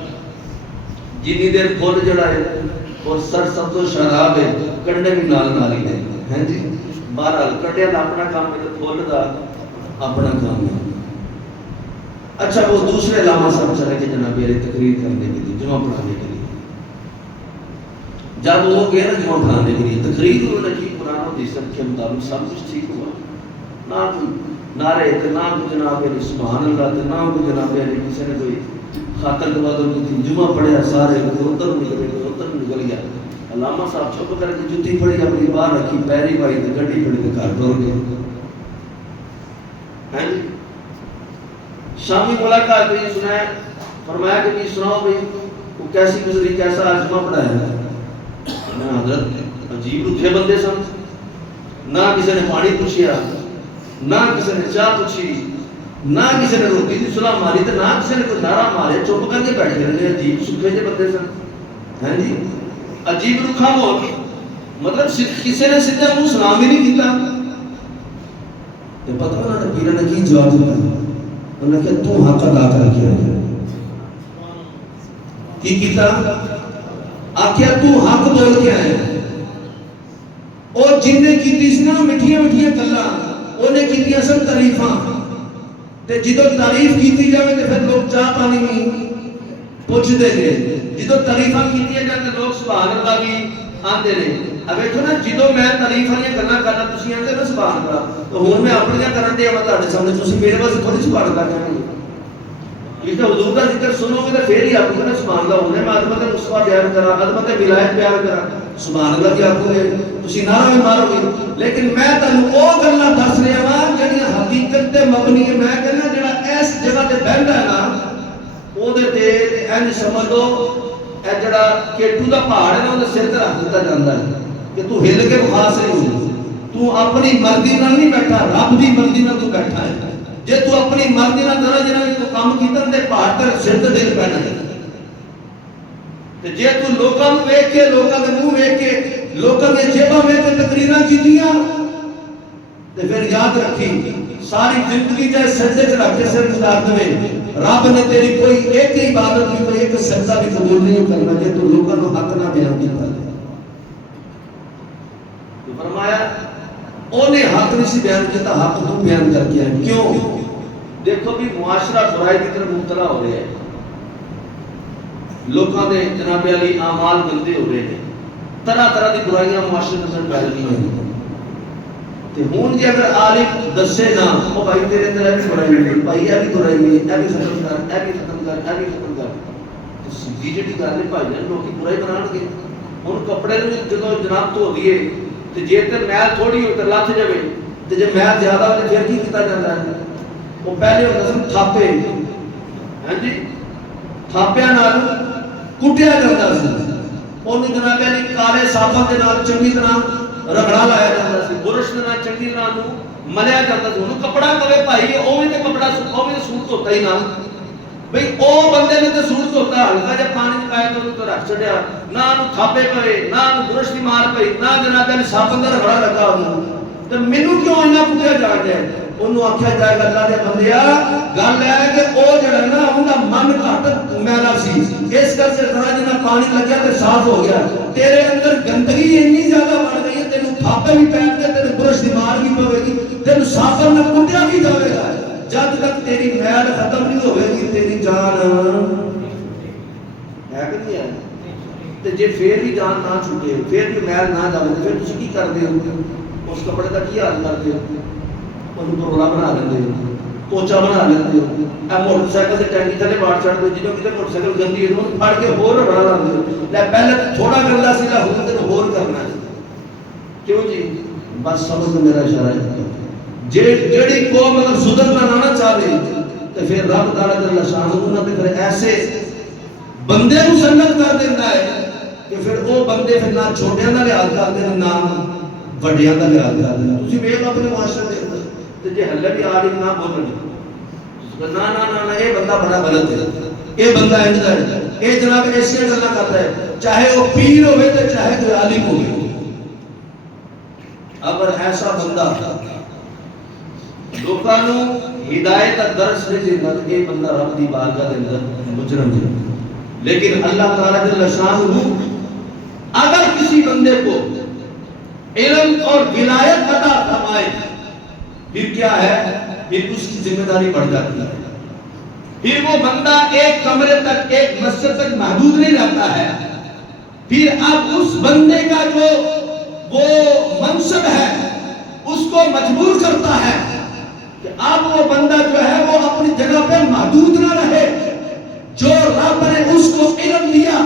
جنی دیر پھل جڑا ہے اور سر سب تو شراب ہے, کنڈے بھی نال نال ہی ہیں جی. بہرحال کنڈے کا اپنا کام ہے, پھل کا اپنا کام ہے. اچھا وہ دوسرے علامہ صاحب چلے کہ جناب میری تقریر کرنے کے لیے, جمعہ پڑھانے کے لیے. جب وہ گئے نا جمعہ پڑھانے کے لیے, تقریر انہوں نے کی قرآن و حدیث کے مطابق, سب کچھ ٹھیک ہوا. نہ کوئی نعرے تے نہ کوئی جناب علی سبحان اللہ تے نہ کوئی جناب علی کسی نے کوئی خاطر تبادل کی تھی. جمعہ پڑھیا سارے ادھر نکلے ادھر نکل گیا. علامہ صاحب چپ کر کے جتی پڑی اپنی باہر رکھی, پیری پائی تے گڈی پڑی تے گھر ٹر گئے. ہیں جی شامی ملاقات ہوئی, سنایا فرمایا کہ بھی سناؤ بھائی وہ کیسی گزری, کیسا آج جمعہ پڑھایا. حضرت عجیب روٹھے بندے سن, نہ کسی نے پانی پوچھیا, نہ کسی نے چاہ پوچھی, نہ کسی نے روٹی کی صلاح ماری, تو نہ کسی نے کوئی نعرہ مارے, چپ کر کے بیٹھ گئے. عجیب سکھے جو بندے سن ہیں جی, عجیب رکھا مول. مطلب کسی نے سیدھے منہ سلام ہی نہیں کیتا. پتہ انہوں نے پیرا نے کی جواب دیتا, انہوں نے کہا تو حق ادا کر کے آیا. کی کیتا آکھیا تو حق بول کے آیا. اور جن نے کیتی سی نا مٹھیاں مٹھیاں گلاں, انہیں کیتیاں سن تعریفاں. تے جدوں تعریف کیتی جاوے تے پھر لوگ چاہ پانی نہیں پوچھتے ہیں. جدوں تعریفاں کیتیاں جاندے لوگ سبحان اللہ بھی آندے نے. اب دیکھو نا جدوں میں تعریف والی گلاں کرنا تسی آندے نا سبحان اللہ, تو ہن میں اپنیاں کرن دے تہاڈے سامنے, تسی میرے واسطے تھوڑی سبحان اللہ کہندے. اس کا حضور کا ذکر سنو گے تو پھر ہی آپ کو نا سبحان اللہ ہونے. میں عظمت مصطفیٰ بیان کرا, عظمت ولایت بیان کرا, سبحان اللہ کی آخو گے تسی نعرہ بھی مارو گے. لیکن میں تانوں او گلاں دس رہا ہاں جڑیاں حقیقت تے مبنی ہے. میں کہنا جڑا اس جگہ تے بہندا ہے نا او دے تے انج سمجھ لو اے جڑا کیٹو دا پہاڑ ہے نا اون دے سر تے رکھ دتا جاندا ہے کہ تو ہل کے بخا سے تو اپنی مرضی نال نہیں بیٹھا, رب دی مرضی نال تو بیٹھا ہے. جے تو اپنی مرضی نال ذرا جنا تو کام کیتا تے پہاڑ تے سر تے ڈگ پینا ہے. تے جے تو لوکاں نوں ویکھ کے, لوکاں دے منہ ویکھ کے, لوکاں دے جیباں ویکھ کے تقریراں کیتیاں تے پھر یاد رکھی ساری زندگی جے سجدے چ رکھ کے سر گزار دے, رب نے تیری کوئی ایک عبادت بھی, کوئی ایک سجدہ بھی قبول نہیں کرنا جے تو لوکاں نوں حق نہ بیان کیتا. تو فرمایا اونے حق نہیں سی بیان کیتا, حق تو بیان کر کے آئے. کیوں؟ دیکھو بھی معاشرہ برائی کی طرف مبتلا ہو رہا ہے, لوگوں کے جناب علی اعمال گندے ہو رہے ہیں, طرح طرح کی برائیاں معاشرے کے اندر پھیل رہی ہیں. تے ہن جے اگر عالم دسے نا او بھائی تیرے اندر ہے برائی ہے, بھائی ہے بھی برائی ہے, اے بھی ختم کر, اے بھی ختم کر, اے بھی ختم کر. تے سیدھی جڑی گل ہے بھائی جان لوکی برائی بنان گے. ہن کپڑے نوں جدوں جناب دھو دیے تے جے تے میل تھوڑی ہو تے لتھ جاوے, تے جے میل زیادہ ہو تے پھر کی کیتا جاندا ہے. وہ پہلے ہوتا سن تھاپے, ہاں جی تھاپیاں نال کٹیا جاتا سی. انہوں جناب علی کالے صابن دے نال چنگی طرح رگڑا لایا جاتا سی, برش دے نال چنگی طرح ملیا جاتا سی. انہوں کپڑا کبے بھائی اوویں تے کپڑا اوویں تے سوٹ دھوتا ہی نہ بھئی او بندے نے تے سوٹ دھوتا, ہلکا جا پانی وچ پایا تے تو رکھ چھڈیا, نہ انہوں تھاپے پئے, نہ انہوں برش دی مار پئی, نہ جناب علی صابن دا رگڑا لگا انہوں. تے مینوں کیوں انہاں کٹیا جا رہا ہے؟ انہوں آکھیا جائے اللہ دے بندیا گل ہے کہ او جڑا نا اوندا من گھٹ میلا سی, اس کر کے ذرا جنا پانی لگیا تے صاف ہو گیا. تیرے اندر گندگی اتنی زیادہ بڑھ گئی ہے, تینوں تھاپے بھی پین گے, تینوں برش دی مار بھی پوے گی, تینوں صابن نہ کٹیا بھی جاوے گا. جب تک تیری میل ختم نہیں ہوے گی تیری جان ہے کہ نہیں ہے. تے جے پھر بھی جان نہ چھوٹے, پھر بھی میل نہ جاوے, پھر تسی کی کردے ہو؟ اس کپڑے کا کی حال کردے ہو؟ انہوں پروڑا بنا لیندے ہو, پوچا بنا لیندے ہو, اے موٹر سائیکل سے ٹینکی تھلے باڑ چڑھ دے, جنہوں کتے موٹر سائیکل گندی ہے انہوں پھڑ کے ہور بنا لیندے ہو. لے پہلے تھوڑا گندا سی لا ہوں تے ہور کرنا ہے. کیوں جی؟ بس سمجھ میرا اشارہ ہے. جیڑی قوم اگر سدھرنا نہ چاہے تے پھر رب تعالی جل شانہ انہاں تے پھر ایسے بندے نوں سنت کر دیندا ہے کہ پھر او بندے پھر نہ چھوٹیاں دا لحاظ کردے نے, نہ وڈیاں دا لحاظ کردے نے. تسی ویکھ اپنے معاشرے دے اندر تے جے ہلے بھی عالم نہ بولن, نہ نہ نہ یہ بندہ بڑا غلط ہے, اے بندہ اے جناب ایسے گلا کرتا ہے، چاہے وہ پیر ہوئے تو چاہے کوئی عالم ہوئے. اگر ایسا بندہ لوکاں نو ہدایت کا درس نہیں دیتا تو یہ بندہ رب دی بارگاہ دے اندر مجرم ہے. لیکن اللہ تعالیٰ جل شانہ اگر کسی بندے کو علم اور ولایت عطا فرمائے پھر کیا ہے، پھر اس کی ذمہ داری بڑھ جاتی ہے. پھر وہ بندہ ایک کمرے تک، ایک مسجد تک محدود نہیں رہتا ہے. پھر اب اس بندے کا جو وہ منصب ہے اس کو مجبور کرتا ہے کہ اب وہ بندہ جو ہے وہ اپنی جگہ پہ محدود نہ رہے. جو رب نے اس کو علم دیا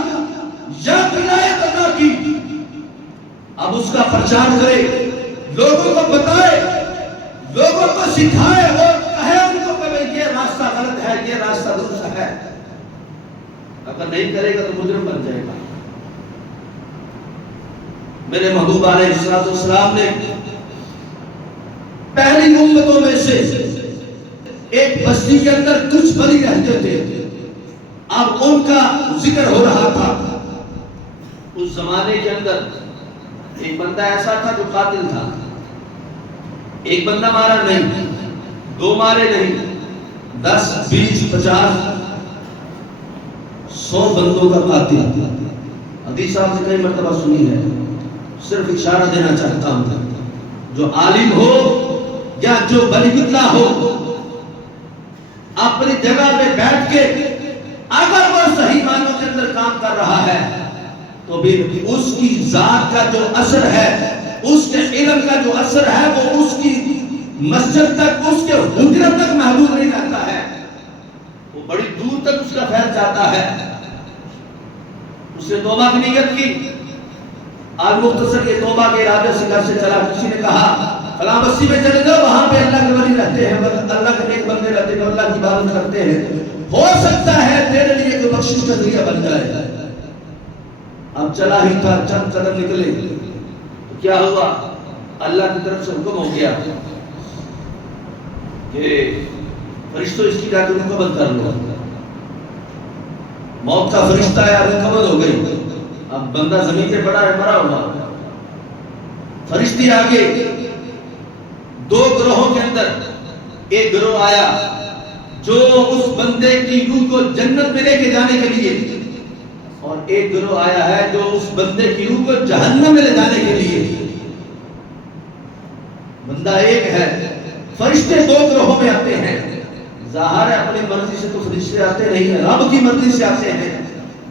یا ولایت عطا کی، اب اس کا پرچار کرے، لوگوں کو بتائے، لوگوں کو سکھائے اور کہے ان کو کہ یہ راستہ غلط ہے، یہ راستہ درست ہے. اگر نہیں کرے گا تو مجرم بن جائے گا. میرے محبوب علیہ السلام نے پہلی امتوں میں سے ایک بستی کے اندر کچھ بلی رہتے تھے. اب ان کا ذکر ہو رہا تھا. اس زمانے کے اندر ایک بندہ ایسا تھا جو قاتل تھا. ایک بندہ مارا نہیں، دو مارے نہیں، 10 20 50 100 بندوں کا قاتل. حدیث صاحب سے کئی مرتبہ سنی ہے، صرف اشارہ دینا چاہتا ہوں. جو عالم ہو یا جو بلی کتلا ہو، اپنی جگہ پہ بیٹھ کے اگر وہ صحیح معنوں کے اندر کام کر رہا ہے تو پھر اس کی ذات کا جو اثر ہے، اس کے علم کا جو اثر ہے وہ اس کی مسجد تک، اس کے حجرے تک محدود نہیں رہتا ہے، وہ بڑی دور تک اس کا پھیل جاتا ہے. اس نے توبہ کی نیت کی. آج مختصر کے توبہ کے ارادے سے گھر سے چلا. کسی نے کہا فلاں بستی میں چلے جاؤ، وہاں پہ اللہ کے ولی رہتے ہیں، اللہ کے نیک بندے رہتے ہیں، اللہ کی عبادت کرتے ہیں، ہو سکتا ہے تیرے لیے کوئی بخشش کا ذریعہ بن جائے. اب چلا ہی تھا، چند قدم نکلے تو کیا ہوا، اللہ کی طرف سے حکم ہو گیا کہ فرشتوں اس کی جا کے مقبض کر لو. موت کا فرشتہ آیا، مقبض ہو گئی. اب بندہ زمین پہ پڑا ہے، مرا ہوا. فرشتے آگے 2 گروہوں کے اندر ایک گروہ آیا جو اس بندے کی روح کو جنت میں لے کے جانے کے لیے، اور ایک گروہ آیا ہے جو اس بندے کی روح کو جہنم میں لے جانے کے لیے. بندہ ایک ہے، فرشتے 2 گروہوں میں آتے ہیں. ظاہر ہے اپنی مرضی سے تو فرشتے آتے نہیں ہیں، رب کی مرضی سے آتے ہیں.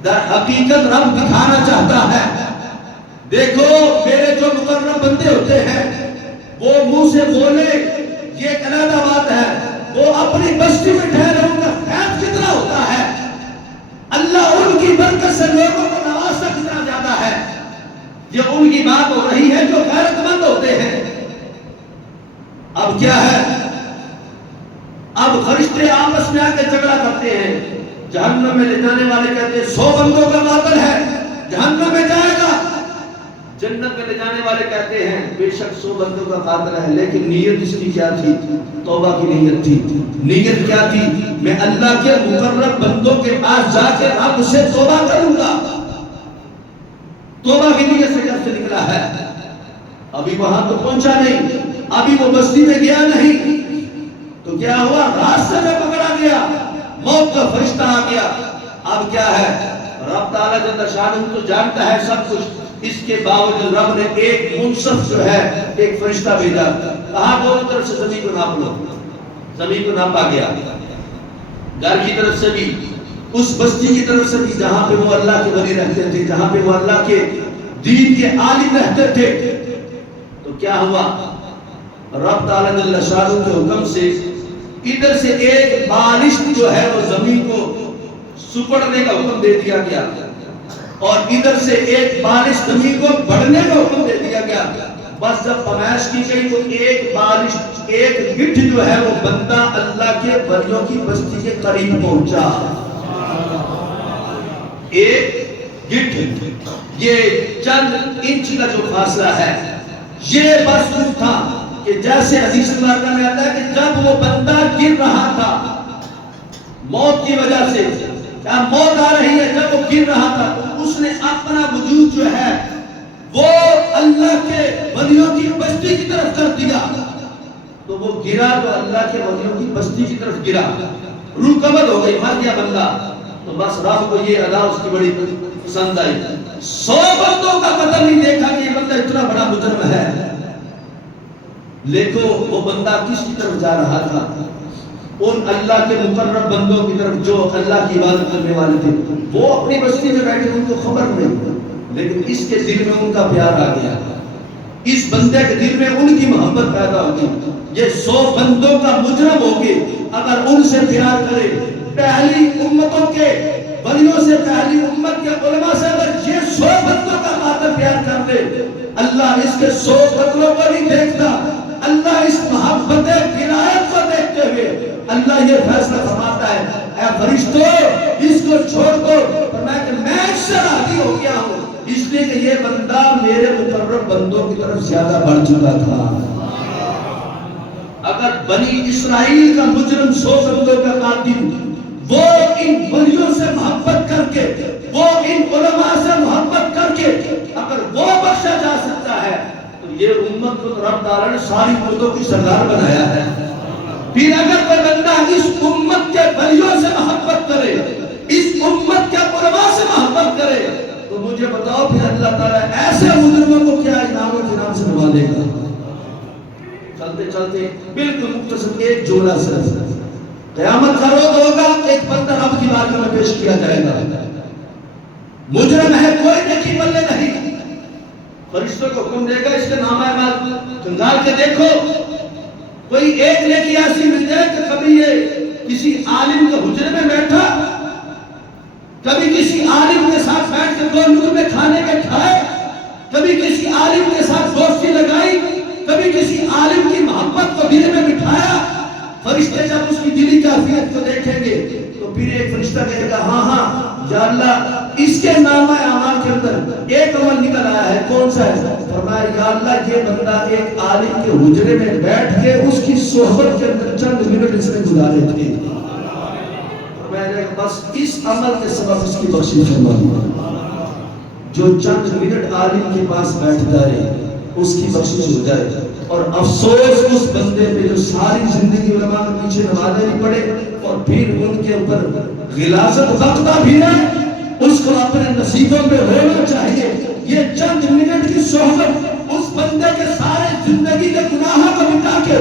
در حقیقت رب دکھانا چاہتا ہے، دیکھو میرے جو مقرب بندے ہوتے ہیں وہ منہ سے بولے یہ ایک علیحدہ بات ہے، وہ اپنی بستی میں ٹھہرے ان کا فیض کتنا ہوتا ہے، اللہ ان کی برکت سے لوگوں کو نوازتا کتنا زیادہ ہے. یہ ان کی بات ہو رہی ہے جو غیرت مند ہوتے ہیں. اب کیا ہے، اب فرشتے آپس میں آ کے جھگڑا کرتے ہیں. جہنم میں لے جانے والے کہتے ہیں 100 بندوں کا قاتل ہے، جہنم میں جائے گا. جنت میں لے جانے والے کہتے ہیں بے شک 100 بندوں کا قاتل ہے، لیکن نیت اس کی کیا تھی، توبہ کی نیت تھی. نیت کیا تھی، میں اللہ کے مقرب بندوں کے پاس جا کے رب سے توبہ کروں گا. توبہ کی نیت سے گھر سے نکلا ہے. ابھی وہاں تو پہنچا نہیں، ابھی وہ بستی میں گیا نہیں تو کیا ہوا، راستے میں پکڑا گیا، موت کا فرشتہ آ گیا. اب کیا ہے، رب تعالیٰ جل شانہ تو جانتا ہے سب کچھ، اس کے باوجود رب نے ایک منصف جو ہے ایک فرشتہ بھیجا. کہا دونوں طرف سے زمین کو ناپ لو. زمین کو ناپا گیا، گھر کی طرف سے بھی، اس بستی کی طرف سے بھی جہاں پہ وہ اللہ کے ولی رہتے تھے، جہاں پہ وہ اللہ کے دین کے عالم رہتے تھے. تو کیا ہوا، رب تعالیٰ جل شانہ کے حکم سے ادھر سے ایک بارش جو ہے وہ زمین کو سپڑنے کا حکم دے دیا گیا، اور ادھر سے ایک بارش زمین کو بڑھنے کا حکم دے دیا گیا. بس جب فرمائش کی گئی تو ایک بارش، ایک گٹھ جو ہے وہ بندہ اللہ کے ولیوں کی بستی کے قریب پہنچا. ایک گٹھ، یہ چند انچ کا جو فاصلہ ہے، یہ بس کچھ تھا کہ جیسے حدیث مبارکہ میں آتا ہے کہ جب وہ بندہ گر رہا تھا موت کی وجہ سے، کیا موت آ رہی ہے؟ جب وہ گر رہا تھا تو اس نے اپنا وجود جو ہے وہ اللہ کے ولیوں کی بستی کی طرف کر دیا. تو وہ گرا تو اللہ کے ولیوں کی بستی کی طرف گرا, روح قبض ہو گئی, مر گیا بندہ. تو بس رب کو یہ ادا اس کی بڑی پسند آئی. 100 بندوں کا قتل نہیں دیکھا کہ یہ بندہ اتنا بڑا مجرم ہے. لیکن وہ بندہ کس کی طرف جا رہا تھا؟ ان اللہ کے مقرب بندوں کی طرف جو اللہ کی عبادت کرنے والے تھے. وہ اپنی بستی میں بیٹھے, ان کو خبر نہیں, لیکن اس کے دل میں ان کا پیار آ گیا. اس بندے کے دل میں ان کی محبت پیدا ہوگی. یہ 100 بندوں کا مجرم ہوگی, اگر ان سے پیار کرے, پہلی امتوں کے ولیوں سے, پہلی امت کے علماء سے اگر یہ 100 بندوں کا قاتل پیار کر لے, اللہ اس کے 100 قتلوں کو نہیں دیکھتا. اللہ اس محبت ولایت کو دیکھتے ہوئے اللہ یہ فیصلہ فرماتا ہے, اے فرشتوں اس کو چھوڑ دو. فرمایا کہ میں اس سے راضی ہو گیا ہوں, اس لیے کہ یہ بندہ میرے مقرب بندوں کی طرف زیادہ بڑھ چکا تھا. اگر بنی اسرائیل کا مجرم 100 بندوں کا قاتل وہ ان ولیوں سے محبت کر کے, وہ ان علماء سے محبت کر کے اگر وہ بخشا جا سکتا ہے, تو یہ امت کو رب تعالیٰ نے ساری امتوں کی سردار بنایا ہے. پھر اگر کوئی بندہ اس امت کے ولیوں سے محبت کرے, اس امت کے علماء سے محبت کرے, تو مجھے بتاؤ پھر اللہ تعالیٰ ایسے مجرموں کو کیا انعام و جناب سے نوازے گا. چلتے چلتے بالکل مختصر ایک جملہ سے, قیامت کا روز ہوگا, ایک بندہ رب کی بارگاہ میں پیش کیا جائے گا. مجرم ہے, کوئی نیکی بلے نہیں. فرشتوں کو حکم دے گا اس کے نامہ اعمال کنگال کے دیکھو, کوئی ایک نیکی ایسی مل جائے کہ کبھی یہ کسی عالم کے حجرے میں بیٹھا, کبھی کسی عالم کے ساتھ بیٹھ کے 2 لقمے کھانے کے کھائے, کبھی کسی عالم کے ساتھ دوستی لگائی, کبھی کسی عالم کی محبت کو دل میں بٹھایا. فرشتے جب اس کی دلی کیفیت کو دیکھیں گے تو پھر ایک فرشتہ کہے گا ہاں ہاں یا اللہ اس کے نامہ اعمال کے اندر ایک عمل نکل آیا ہے, کون سا ہے؟ فرمایا یا اللہ یہ بندہ ایک عالم کے حجرے میں بیٹھ کے اس کی صحبت کے اندر چند منٹ اس نے گزارے تھے. فرمایا بس اس عمل کے سبب اس کی بخشش فرمائی. جو چند منٹ عالم کے پاس بیٹھتا ہے اس کی بخشش ہو جائے. اور افسوس اس بندے پہ جو ساری زندگی علماء کے پیچھے نمازیں نہیں پڑے اور پھر ان کے اوپر غلاظت وقتہ بھی ہے, اس کو اپنے نصیبوں پہ ہونا چاہیے. یہ چند منٹ کی صحبت اس بندے کے سارے زندگی کے گناہوں کو مٹا کے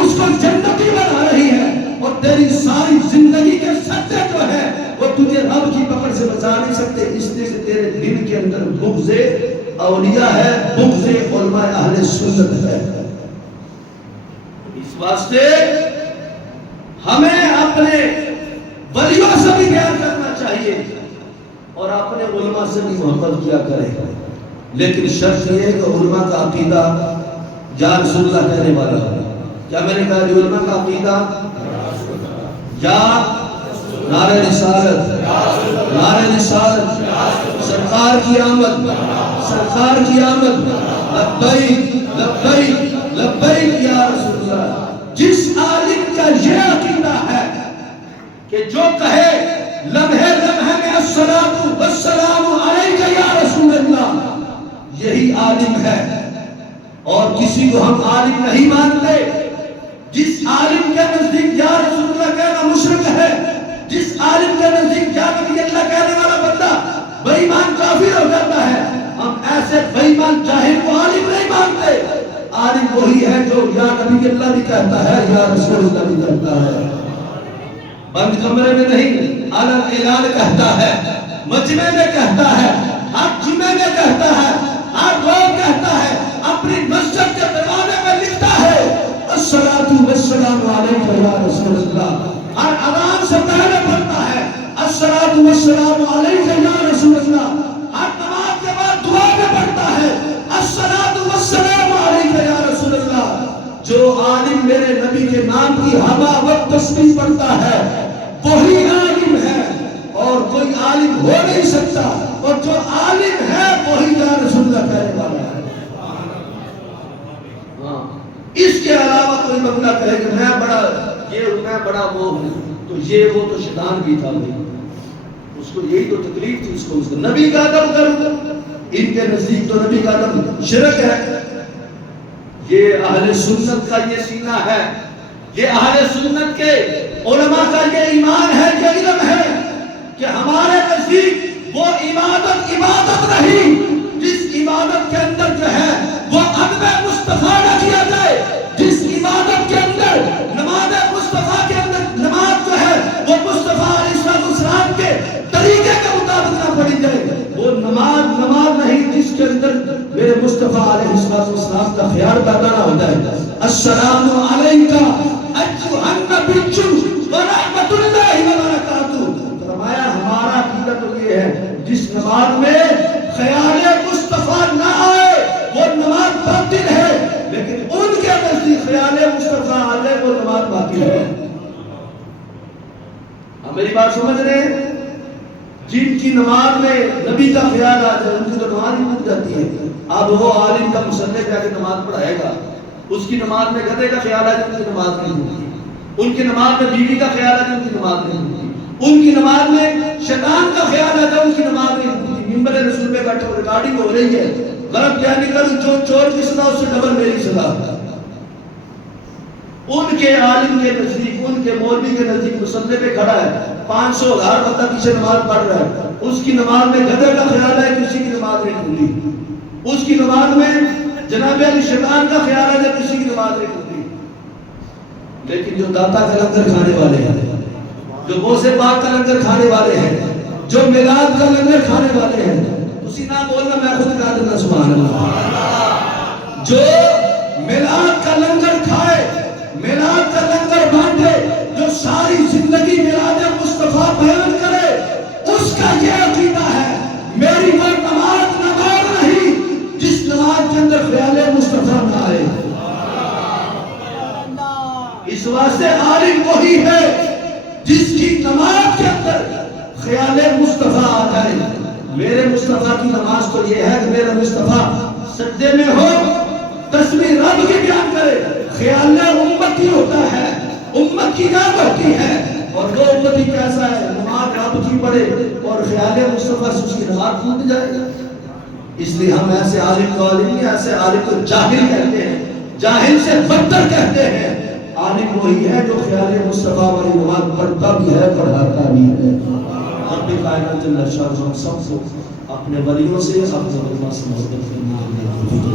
اس کو جنتی بنا رہی ہے, اور تیری ساری زندگی کے سطح جو ہے وہ تجھے رب کی پکڑ سے بچا نہیں سکتے, اس لیے کہ تیرے دل کے اندر بغض اولیاء ہے, بغض علماء اہل سنت ہے. اس واسطے ہمیں اپنے ولیوں سے بھی پیار کرنا چاہیے اور اپنے علماء سے بھی محبت کیا کرے, لیکن شرط یہ ہے کہ علماء کا عقیدہ یا رسول اللہ کہنے والا ہے. کیا میں نے کہا علماء کا عقیدہ یا نعرہ رسالت, نعرہ رسالت, سرکار کی آمد, سرکار کی آمد, لبیک لبیک لبیک یا رسول اللہ. جس عالم کا یہ عقیدہ ہے کہ جو کہے لمحے لمحے میں الصلاۃ والسلام علیک یا رسول اللہ, یہی عالم ہے. اور کسی کو ہم عالم نہیں مانتے. جس عالم کے نزدیک یا رسول اللہ کہنا مشرک ہے, جس عالم کے نزدیک یا نبی اللہ کہنے والا بندہ بے ایمان کافر ہو جاتا ہے, ہم ایسے بے ایمان جاہل کو عالم نہیں مانتے. عالم وہی ہے جو یا نبی اللہ بھی کہتا ہے یا رسول اللہ بھی کہتا ہے. بند کمرے میں نہیں, علن اعلان کہتا ہے, مجمع میں کہتا ہے, ہر جمعے میں کہتا ہے, ہر روز کہتا ہے, اپنی مسجد کے دروازے میں لکھتا ہے الصلاۃ والسلام علیک یا رسول اللہ. ہر اذان سے پہلے پڑھتا ہے الصلاۃ والسلام علیک یا رسول اللہ. ہر نماز کے بعد دعا میں پڑھتا ہے الصلاۃ والسلام علیک یا رسول اللہ. جو عالم میرے نبی کے نام کی ہوا وقت تسبیح پڑھتا ہے وہی عالم ہے, اور کوئی عالم ہو نہیں سکتا, اور جو عالم ہے وہی یا رسول اللہ کہنے والا ہے. اس کے علاوہ کوئی بندہ کہے کہ میں بڑا یہ ہوں, میں بڑا وہ ہوں, تو یہ وہ تو شیطان بھی تھا. اس کو یہی تو تکلیف تھی، اس کو نبی کا ادب کروں، ان کے نزدیک تو نبی کا ادب شرک ہے۔ یہ اہل سنت کا یہ سینہ ہے، یہ اہل سنت کے علماء کا یہ ایمان ہے، یہ علم ہے کہ ہمارے نزدیک وہ عبادت نہیں جس عبادت کے اندر جو ہے وہ ادب مصطفیٰ نہ کیا جائے، جس عبادت کے اندر نماز مصطفیٰ کے اندر نماز جو ہے وہ مصطفیٰ علیہ السلام کے طریقے کے مطابق نہ پڑھی جائے، وہ نماز نہیں جس کے اندر میرے مصطفیٰ علیہ السلام کا خیال پیدا نہ ہوتا ہے۔ السلام علیکہ ایھا النبی ورحمۃ اللہ وبرکاتہ۔ فرمایا ہمارا عقیدہ تو یہ ہے جس نماز میں خیال مصطفیٰ نہ آئے وہ نماز باطل ہے، لیکن ان کے نزدیک خیال مصطفیٰ آئے وہ نماز باطل ہے۔ ہم میری بات سمجھ رہے ہیں؟ جن کی نماز میں نبی کا خیال آ جائے ان کی تو نماز ہی ٹوٹ جاتی ہے۔ اب وہ عالم کا مصلی جا کے نماز پڑھائے گا، اس کی نماز میں گدھے کا خیال آ جائے ان کی نماز نہیں ہوتی، ان کی نماز میں بیوی کا خیال آ جائے ان کی نماز نہیں ہوتی، ان کی نماز میں شیطان کا خیال آ جائے ان کی نماز نہیں ہوتی۔ منبر رسول پہ بیٹھے ہوئے ریکارڈنگ ہو رہی ہے، غلط بیان کروں، جو چور کی سزا اس سے ڈبل میری سزا۔ ان کے عالم کے نزدیک، ان کے مولوی کے نزدیک مصلی پہ کھڑا ہے، 500,000 بندہ پیچھے نماز پڑھ رہا ہے، اس کی نماز میں گدھے کا خیال ہے کسی کی نماز نہیں کھلی، اس کی نماز میں جناب علی شیطان کا خیال ہے کسی کی نماز نہیں کھلی۔ لیکن جو داتا کا لنگر کھانے والے ہیں، جو غوث پاک کا لنگر کھانے والے ہیں، جو میلاد کا لنگر کھانے والے ہیں، اسی نہ بولنا میں خود کہا دینا سبحان اللہ، جو میلاد کا لنگر کھائے، میلاد کا لنگر بانٹے، جو ساری زندگی میلاد مصطفیٰ بیان کرے، اس کا یہ عقیدہ ہے میری وہ نماز نہیں جس نماز کے اندر خیال مصطفیٰ نہ آئے۔ اس واسطے عالم وہی ہے جس کی نماز کے اندر خیال مصطفیٰ آ جائے۔ میرے مصطفیٰ کی نماز تو یہ ہے کہ میرا مصطفیٰ سجدے میں ہو، تسبیح رب کی بیان کرے، خیال امت ہی ہوتا ہے، امت کی یاد ہوتی ہے، اور وہ امت ہی کیسا ہے، نماز رب کی پڑھے اور خیال مصطفیٰ سے اس کی نماز ٹوٹ جائے۔ اس لیے ہم ایسے عالم کو عالم نہیں، ایسے عالم کو جاہل کہتے ہیں، جاہل سے بدتر کہتے ہیں۔ عالم وہی ہے جو خیال مصطفیٰ والی نماز پڑھتا بھی ہے، پڑھاتا بھی ہے۔ رب کائنات جل شانہ ہم سب کو اپنے ولیوں سے، اپنے علماء سے محبت کرنا ہے۔